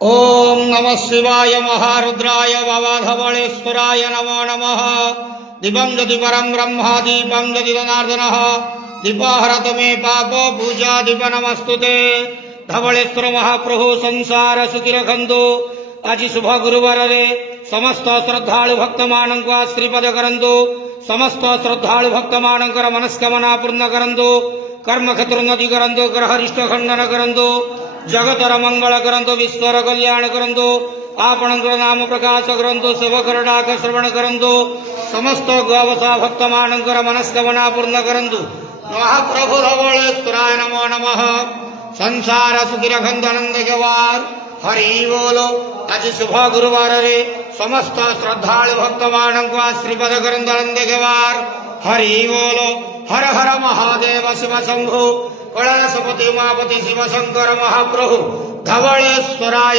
ओम नमः शिवाय महारुद्राय वावाधवळेश्वराय नमो नमः। दीपं यदि परं ब्रह्म दीपं यदि जनार्दनः दीपहरत मे पाप पूजा दीप नमस्तुते। धवळेश्वर महाप्रभु संसार सुखी रखंतु। आज शुभ गुरुवार रे समस्त श्रद्धालु भक्त मानक श्रीपद करंतु। समस्त श्रद्धालु भक्त मानकर मनस्कामना पूर्ण करंतु। कर्म क्षेत्रोन्नति करंतु। ग्रहरिष्ट खंडन करंतु। जगतर मंगल करंतु। विश्वर कल्याण करंतु। आपणकर नाम प्रकाश करंतु। सेवकर डाक श्रवण करंतु। समस्त गवसा भक्त मानकर मनस्कामना पूर्ण करंतु। महाप्रभु धवळेश्वराय नमो नमः। संसार सुखी रखंतु आनंद गवार हरि बोलो। आज शुभ गुरुवार रे समस्त श्रद्धालु भक्त मानक श्रीपद करंतु आनंद गवार हरि बोलो। हर हर महादेव शिव शंभु कैलासपति उमापति शिव शंकर महाप्रभु धवळेश्वराय